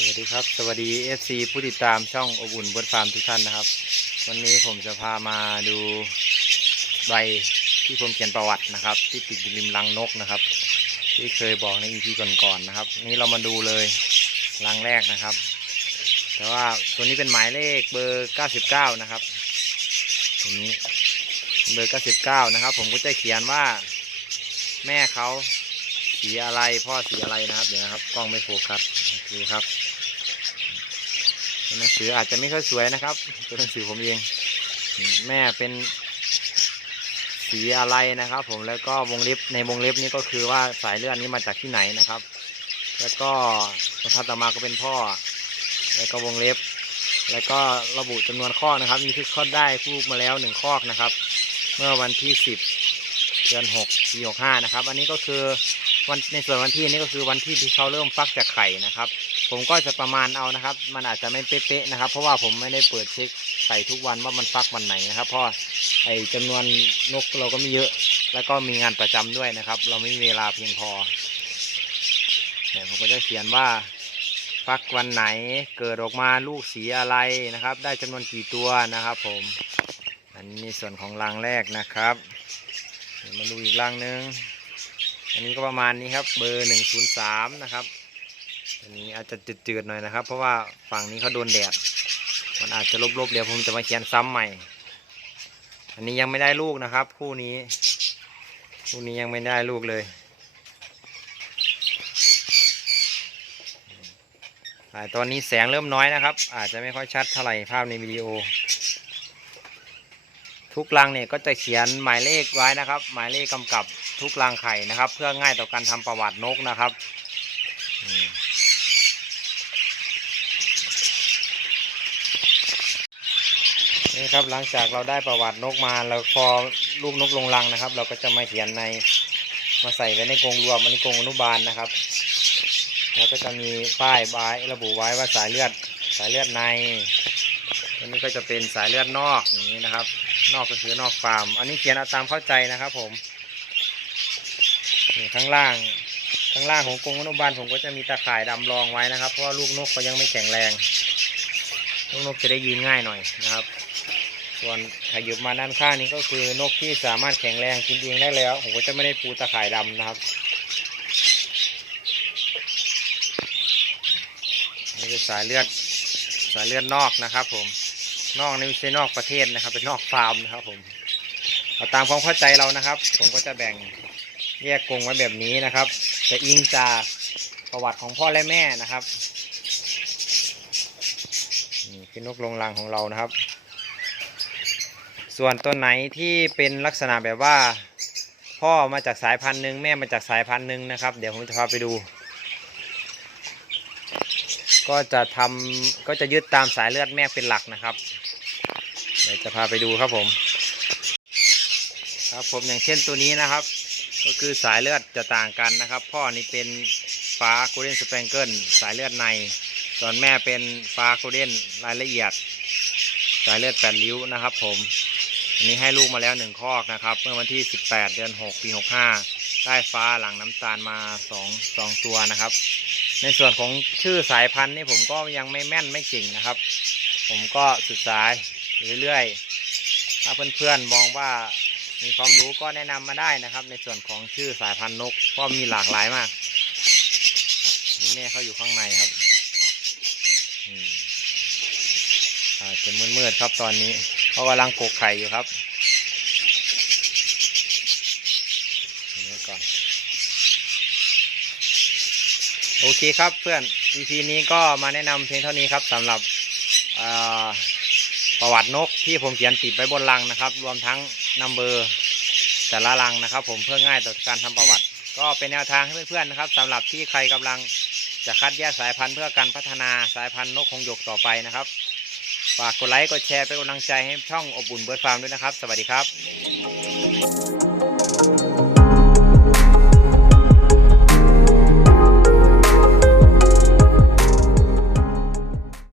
สวัสดีครับ สวัสดี FC ผู้ติดตามช่องอบอุ่นบิร์ดฟาร์มทุกท่านนะครับ วันนี้ผมจะพามาดูใบที่ผมเขียนประวัตินะครับ ที่ติดอยู่ริมรังนกนะครับ ที่เคยบอกในอีพีก่อนๆนะครับ นี่เรามาดูเลยรังแรกนะครับ แต่ว่าตัวนี้เป็นหมายเลขเบอร์ 99 นะครับตัวนี้เบอร์ 99 นะครับ ผมก็จะเขียนว่าแม่เขาสีอะไรพ่อสีอะไรนะครับเดี๋ยวนะครับกล้องไม่โฟกัสโอเคครับ ตัวหนังสืออาจจะไม่ค่อยสวยนะครับ ตัวหนังสือผมเอง แม่เป็นสีอะไรนะครับ ผมแล้วก็วงเล็บในวงเล็บนี้ก็คือว่าสายเลือดนี้มาจากที่ไหนนะครับ แล้วก็บรรทัดต่อมาก็เป็นพ่อ แล้วก็วงเล็บ แล้วก็ระบุจำนวนข้อนะครับ มีที่ข้อได้ลูกมาแล้วหนึ่งข้อนะครับ เมื่อวันที่สิบเดือนหกปีหกห้านะครับ อันนี้ก็คือวันในส่วนวันที่นี้ก็คือวันที่ที่เขาเริ่มฟักจากไข่นะครับ ผมก็จะประมาณเอานะครับ มันอาจจะไม่เป๊ะๆนะครับ เพราะว่าผมไม่ได้เปิดเช็คไข่ทุกวันว่ามันฟักวันไหนนะครับ เพราะไอจำนวนนกเราก็มีเยอะ แล้วก็มีงานประจำด้วยนะครับ เราไม่มีเวลาเพียงพอเนี่ยผมก็จะเขียนว่าฟักวันไหนเกิดออกมาลูกสีอะไรนะครับ ได้จำนวนกี่ตัวนะครับ ผม อันนี้ส่วนของรังแรกนะครับมาดูอีกรังหนึ่งอันนี้ก็ประมาณนี้ครับ เบอร์หนึ่งศูนย์สามนะครับ อันนี้อาจจะจืดๆหน่อยนะครับ เพราะว่าฝั่งนี้เขาโดนแดด มันอาจจะลบๆเดี๋ยวผมจะมาเขียนซ้ำใหม่ อันนี้ยังไม่ได้ลูกนะครับ คู่นี้ คู่นี้ยังไม่ได้ลูกเลยตอนนี้แสงเริ่มน้อยนะครับ อาจจะไม่ค่อยชัดเท่าไหร่ภาพในวิดีโอ ทุกรังเนี่ยก็จะเขียนหมายเลขไว้นะครับ หมายเลขกำกับทุกรังไข่นะครับ เพื่อง่ายต่อการทำประวัตินกนะครับอืม นี่ครับหลังจากเราได้ประวัตินกมาแล้วพอลูกนกลงรังนะครับ เราก็จะมาเขียนในมาใส่ไว้ในกรงรวมอันนี้กรงอนุบาลนะครับ แล้วก็จะมีป้ายไว้ระบุไว้ว่าสายเลือดสายเลือดในอันนี้ก็จะเป็นสายเลือดนอกอย่างนี้นะครับ นอกก็คือนอกฟาร์ม อันนี้เขียนเอาตามเข้าใจนะครับ ผมนี่ข้างล่างข้างล่างของกรงอนุบาลผมก็จะมีตาข่ายดำรองไว้นะครับ เพราะว่าลูกนกเขายังไม่แข็งแรง ลูกนกจะได้ยืนง่ายหน่อยนะครับ ส่วนขยับมาด้านข้างนี้ก็คือนกที่สามารถแข็งแรงกินเองได้แล้ว ผมก็จะไม่ได้ปูตาข่ายดำนะครับนี่คือสายเลือดสายเลือดนอกนะครับ ผมนอกนี่ไม่ใช่นอกประเทศนะครับ เป็นนอกฟาร์มนะครับ ผมเอาตามความเข้าใจเรานะครับ ผมก็จะแบ่งแยกกรงไว้แบบนี้นะครับจะอิงจากประวัติของพ่อและแม่นะครับนี่คือนกลงรังของเรานะครับ ส่วนตัวไหนที่เป็นลักษณะแบบว่า พ่อมาจากสายพันธุ์หนึ่งแม่มาจากสายพันธุ์หนึ่งนะครับ เดี๋ยวผมจะพาไปดู ก็จะทำก็จะยึดตามสายเลือดแม่เป็นหลักนะครับ เดี๋ยวจะพาไปดูครับผม ครับผมอย่างเช่นตัวนี้นะครับ ก็คือสายเลือดจะต่างกันนะครับ พ่อนี่เป็นฟ้าโกลเด้นสเปงเกิลสายเลือดใน ส่วนแม่เป็นฟ้าโกลเด้นรายละเอียด สายเลือดแปดริ้วนะครับผม อันนี้ให้ลูกมาแล้วหนึ่งคอกนะครับ เมื่อวันที่ 18 เดือน 6 ปี 65 ได้ฟ้าหลังน้ำตาลมา2 2ตัวนะครับ ในส่วนของชื่อสายพันธุ์นี่ผมก็ยังไม่แม่นไม่เก่งนะครับ ผมก็ศึกษาเรื่อยๆ ถ้าเพื่อนๆมองว่ามีความรู้ก็แนะนำมาได้นะครับ ในส่วนของชื่อสายพันธุ์นกก็มีหลากหลายมากนี่แม่เขาอยู่ข้างในครับอืมอาจจะมืดๆครับตอนนี้ เขากำลังกกไข่อยู่ครับอันนี้ก่อนโอเคครับเพื่อน EP นี้ก็มาแนะนำเพียงเท่านี้ครับสำหรับประวัตินกที่ผมเขียนติดไว้บนลังนะครับ รวมทั้งนัมเบอร์แต่ละลังนะครับ ผมเพื่อง่ายต่อการทำประวัติ ก็เป็นแนวทางให้เพื่อนๆนะครับสำหรับที่ใครกำลังจะคัดแยกสายพันธุ์เพื่อการพัฒนาสายพันธุ์นกคงหยกต่อไปนะครับ ฝากกดไลค์กดแชร์เป็นกำลังใจให้ช่องอบอุ่นเบิร์ดฟาร์มด้วยนะครับ สวัสดีครับ